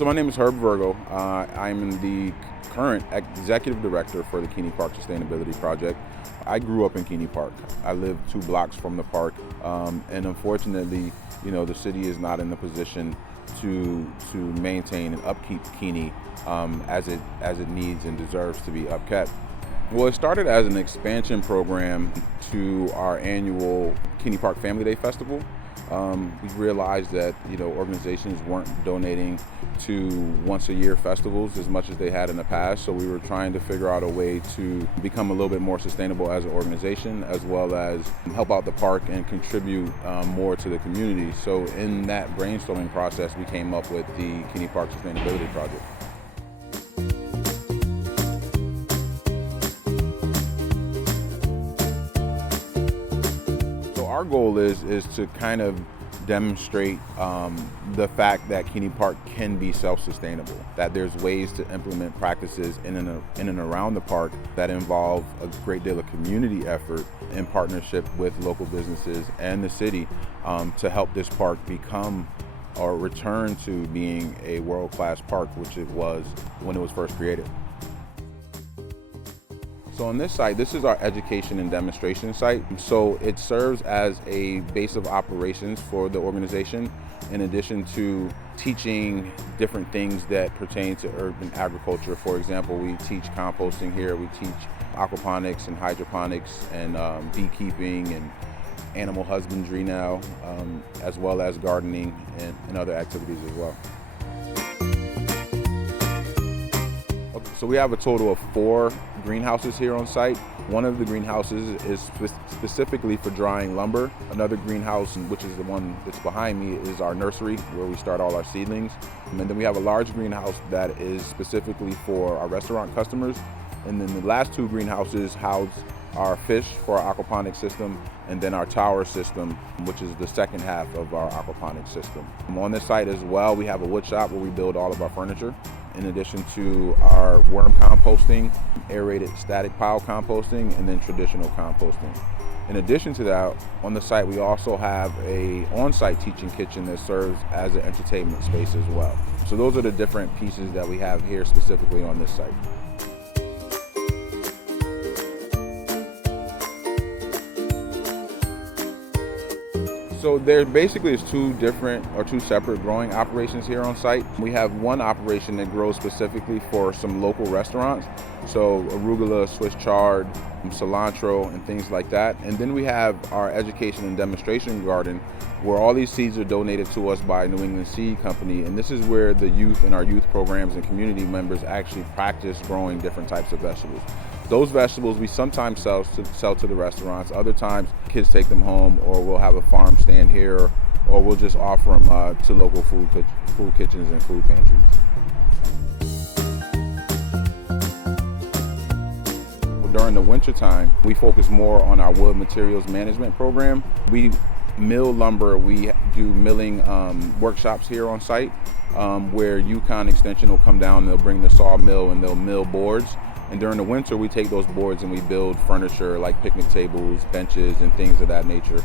So my name is Herb Virgo. I'm the current executive director for the Keney Park Sustainability Project. I grew up in Keney Park. I live 2 blocks from the park, and unfortunately, the city is not in the position to maintain and upkeep Keney as it needs and deserves to be upkept. Well, it started as an expansion program to our annual Keney Park Family Day Festival. We realized that organizations weren't donating to once-a-year festivals as much as they had in the past, so we were trying to figure out a way to become a little bit more sustainable as an organization, as well as help out the park and contribute more to the community. So in that brainstorming process, we came up with the Keney Park Sustainability Project. Our goal is to kind of demonstrate the fact that Keney Park can be self-sustainable, that there's ways to implement practices in and around the park that involve a great deal of community effort in partnership with local businesses and the city to help this park become or return to being a world-class park, which it was when it was first created. So on this site, this is our education and demonstration site. So it serves as a base of operations for the organization, in addition to teaching different things that pertain to urban agriculture. For example, we teach composting here, we teach aquaponics and hydroponics and beekeeping and animal husbandry now, as well as gardening and other activities as well. So we have a total of 4 greenhouses here on site. One of the greenhouses is specifically for drying lumber. Another greenhouse, which is the one that's behind me, is our nursery where we start all our seedlings. And then we have a large greenhouse that is specifically for our restaurant customers. And then the last 2 greenhouses house our fish for our aquaponics system, and then our tower system, which is the second half of our aquaponics system. On this site as well, we have a wood shop where we build all of our furniture, in addition to our worm composting, aerated static pile composting, and then traditional composting. In addition to that, on the site we also have a on-site teaching kitchen that serves as an entertainment space as well. So those are the different pieces that we have here specifically on this site. So there basically is 2 separate growing operations here on site. We have one operation that grows specifically for some local restaurants, so arugula, Swiss chard, cilantro, and things like that. And then we have our education and demonstration garden, where all these seeds are donated to us by New England Seed Company, and this is where the youth in our youth programs and community members actually practice growing different types of vegetables. Those vegetables we sometimes sell to the restaurants, other times kids take them home, or we'll have a farm stand here, or we'll just offer them to local food kitchens and food pantries. During the winter time, we focus more on our wood materials management program. We mill lumber. We do milling workshops here on site, where Yukon Extension will come down and they'll bring the sawmill and they'll mill boards. And during the winter, we take those boards and we build furniture like picnic tables, benches, and things of that nature.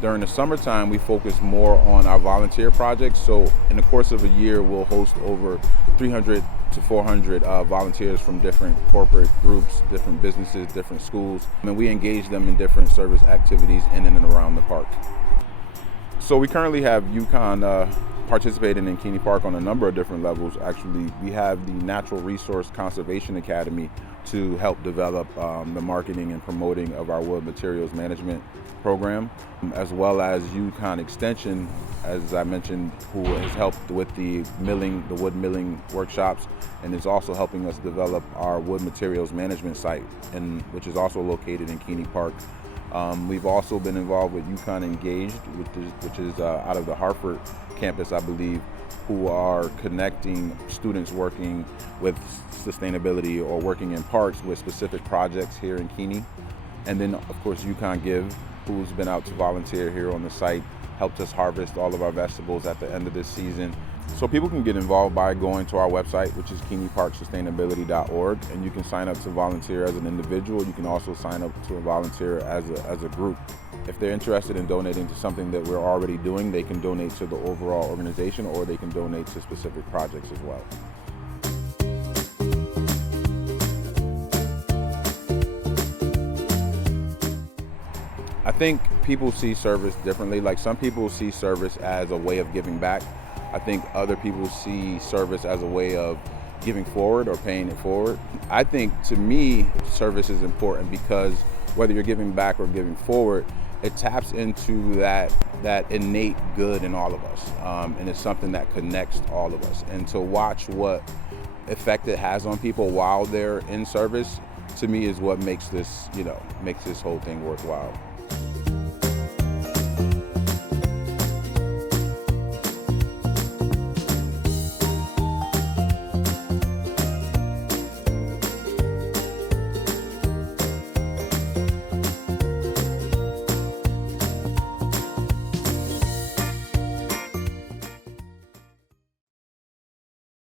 During the summertime, we focus more on our volunteer projects. So in the course of a year, we'll host over 300 to 400 volunteers from different corporate groups, different businesses, different schools. And we engage them in different service activities in and around the park. So we currently have Yukon participating in Keney Park on a number of different levels. Actually, we have the Natural Resource Conservation Academy to help develop the marketing and promoting of our wood materials management program, as well as Yukon Extension, as I mentioned, who has helped with the wood milling workshops, and is also helping us develop our wood materials management site, which is also located in Keney Park. We've also been involved with Yukon Engaged, which is out of the Hartford campus, I believe, who are connecting students working with sustainability or working in parks with specific projects here in Keney. And then, of course, Yukon Give, who's been out to volunteer here on the site, helped us harvest all of our vegetables at the end of this season. So people can get involved by going to our website, which is keneyparksustainability.org, and you can sign up to volunteer as an individual. You can also sign up to volunteer as a group. If they're interested in donating to something that we're already doing, they can donate to the overall organization, or they can donate to specific projects as well. I think people see service differently. Like, some people see service as a way of giving back. I think other people see service as a way of giving forward or paying it forward. I think, to me, service is important because whether you're giving back or giving forward, it taps into that innate good in all of us, and it's something that connects all of us. And to watch what effect it has on people while they're in service, to me, is what makes this whole thing worthwhile.